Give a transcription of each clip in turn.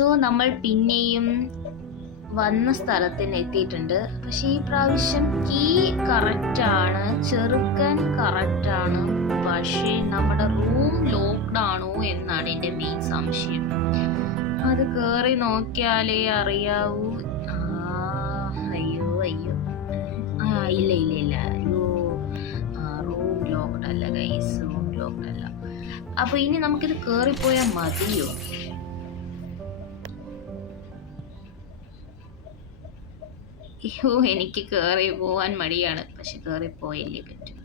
So നമ്മൾ പിന്നെയും വന്ന സ്ഥലത്തിന് എത്തിയിട്ടുണ്ട്. പക്ഷെ ഈ പ്രാവശ്യം കീ കറക്റ്റ് ആണ്, ചെറുക്കൻ കറക്റ്റ് ആണ്, പക്ഷേ നമ്മുടെ റൂം ലോക്ക്ഡ് ആണോ എന്നാണ് എൻ്റെ മെയിൻ സംശയം. അത് കയറി നോക്കിയാലേ അറിയാവൂ. അയ്യോ അയ്യോ, ഇല്ല ഇല്ല ഇല്ല, അയ്യോ, റൂം ലോക്ക്ഡ് അല്ല ഗൈസ്, റൂം ലോക്ക്ഡ് അല്ല. അപ്പൊ ഇനി നമുക്കിത് കയറിപ്പോയാൽ മതിയോ? അയ്യോ, എനിക്ക് കയറി പോവാൻ മടിയാണ്, പക്ഷെ കയറിപ്പോയല്ലേ പറ്റും.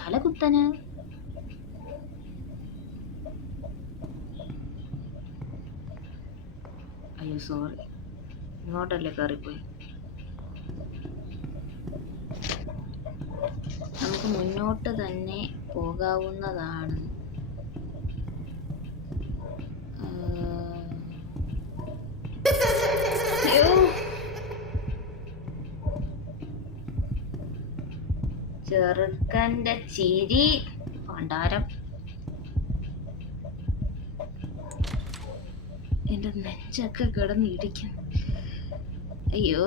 തല കുത്തന്. അയ്യോ സോറി, ഇങ്ങോട്ടല്ലേ കയറിപ്പോയി. നമുക്ക് മുന്നോട്ട് തന്നെ പോകാവുന്നതാണ്. ചെറുക്കന്റെ ചിരി പണ്ടാരം. എന്റെ നെഞ്ചൊക്കെ കിടന്നിടിക്കുന്നു. അയ്യോ,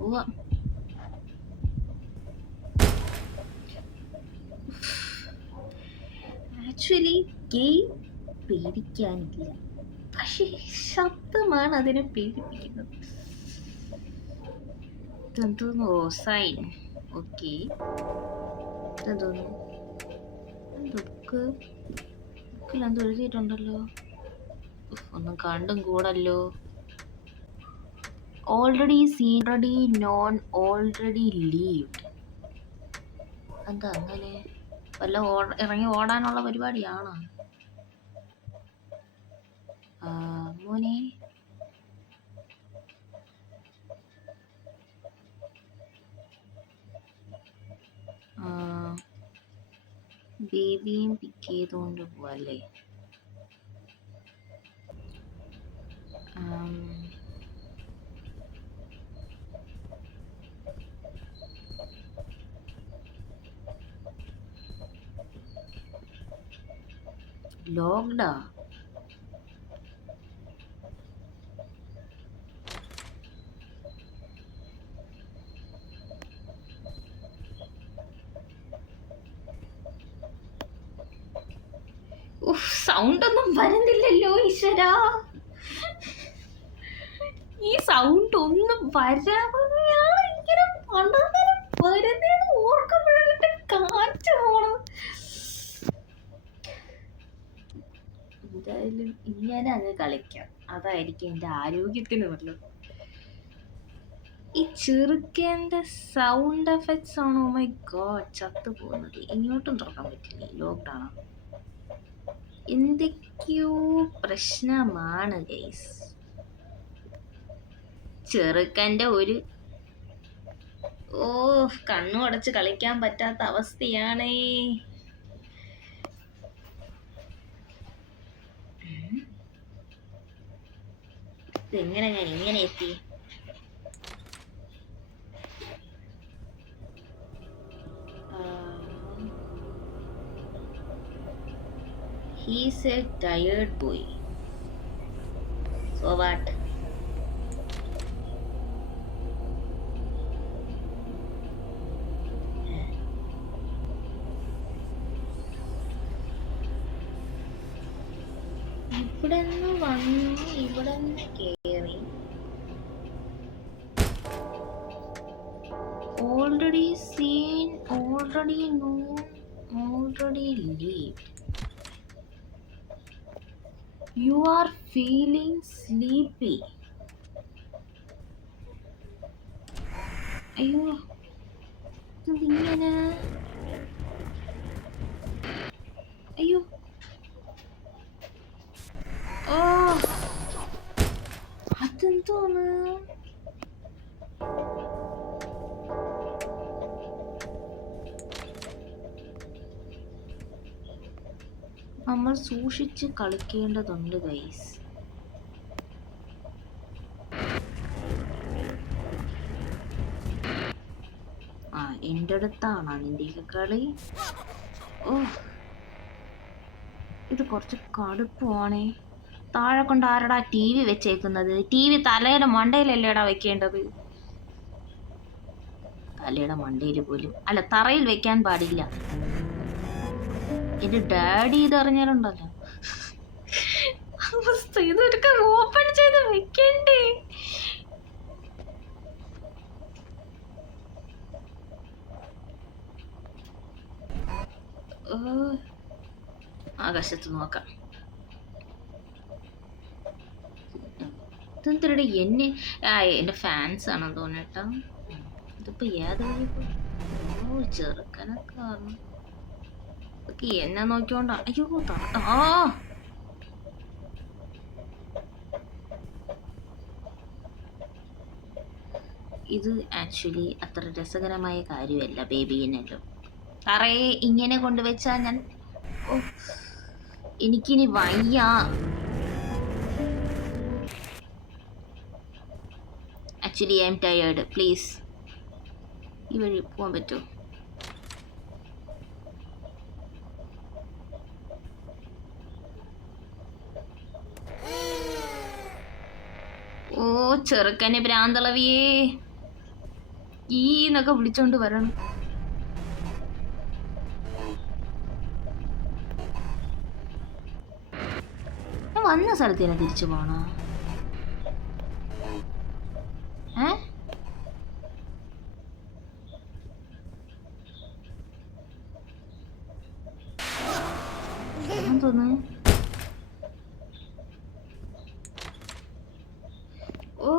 പോവാം. ആക്ച്വലി ഗെയിം പേടിക്കാനില്ല, പക്ഷെ ശബ്ദമാണ് അതിനെ പേടിപ്പിക്കുന്നത്. ഇതെന്തോന്നു? സൈൻ. ഓക്കെ, ഇതെന്തോന്നു? ബുക്കിലെന്തോ എഴുതിയിട്ടുണ്ടല്ലോ, ഒന്നും കണ്ടും കൂടല്ലോ. Already seen, already known, already lived. എന്താ അങ്ങനെ? വല്ല ഇറങ്ങി ഓടാനുള്ള പരിപാടിയാണോ മോനെ? ബേബിയും പിക്ക് ചെയ്തുകൊണ്ട് പോവല്ലേ? ലോക്ക്ഡാ? സൗണ്ട് ഒന്നും വരുന്നില്ലല്ലോ ഈശ്വരാ, ഈ സൗണ്ട് ഒന്നും വരാതെയാണ് ഇങ്ങനെ പണ്ടേരം വരുന്നേന്ന് ഓർക്കുമ്പോഴായിട്ട് കാറ്റ് പോണം. എന്തായാലും ഇങ്ങനെ അങ്ങ് കളിക്കാം, അതായിരിക്കും എൻ്റെ ആരോഗ്യത്തിന് നല്ലത്. ഈ ചെറുക്കൻ്റെ സൗണ്ട് എഫക്ട്സ് ആണോ? മൈ ഗോഡ്, ചത്തു പോകുന്നത്. ഇങ്ങോട്ടും തുറക്കാൻ പറ്റില്ല, ലോക്ക്ഡൗൺ. എന്തൊക്കെയോ പ്രശ്നമാണ് ഗൈസ്. ചെറുക്കൻ്റെ ഒരു കണ്ണു അടച്ച് കളിക്കാൻ പറ്റാത്ത അവസ്ഥയാണേ. ഇതെങ്ങനെ ഞാൻ ഇങ്ങനെ എത്തി? He's a tired boy. So what? ഇവിടെ നിന്ന് വന്നു, ഇവിടെ നിന്ന് കേറി. Already seen, already known, already lived. You are feeling sleepy. അയ്യോ, ഇതിങ്ങനെ. അയ്യോ, അതെന്തോന്ന്? നമ്മൾ സൂക്ഷിച്ച് കളിക്കേണ്ടതുണ്ട് ഗൈസ്. എൻ്റെ അടുത്താണോ നിൻ്റെയൊക്കെ കളി? ഓ, ഇത് കുറച്ച് കടുപ്പമാണേ. താഴെ കൊണ്ട് ആരടാ ടി വി വെച്ചേക്കുന്നത്? ടി വി തലയുടെ മണ്ടയിലല്ലേടാ വെക്കേണ്ടത്? തലയുടെ മണ്ടയിൽ പോലും അല്ല, തറയിൽ വെക്കാൻ പാടില്ല. എന്റെ ഡാഡി ഇതറിഞ്ഞാലുണ്ടല്ലോ അവസ്ഥ. ഇതൊക്കെ ഓപ്പൺ ചെയ്ത് വെക്കണ്ടേ? ആകാശത്ത് നോക്കാം. ഇതെന്തരടെ എന്നെ എന്റെ ഫാൻസ് ആണെന്ന് തോന്നട്ടോ. ഇതിപ്പോ ഏത് വഴി? ഓ, ചെറുക്കനൊക്കെ പറഞ്ഞു ഇതൊക്കെ എന്നെ നോക്കിയോണ്ടാ. അയ്യോ ആ, ഇത് ആക്ച്വലി അത്ര രസകരമായ കാര്യമല്ല ബേബീനല്ലോ. തറയെ ഇങ്ങനെ കൊണ്ടുവച്ചാ ഞാൻ, ഓ എനിക്കിനി വയ്യ. Actually I am tired. Please ഈ വഴി പോകാൻ പറ്റുമോ? ഓ, ചെറുക്കനെ ഭ്രാന്തളവിയേ ഈ എന്നൊക്കെ വിളിച്ചോണ്ട് വരണം. ഞാൻ വന്ന സ്ഥലത്ത് തന്നെ തിരിച്ചു പോണോ? തോന്നുന്നു. ഓ,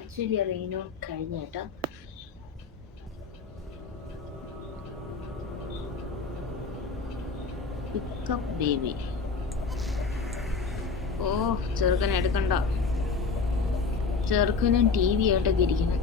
ആക്ച്വലി റെയിനോ കഴിഞ്ഞ കേട്ടോ. Pickup baby. ഓ, ചെറുക്കനെ എടുക്കണ്ട. ചെറുക്കനും ടി വി ആയിട്ടൊക്കെ ഇരിക്കണം.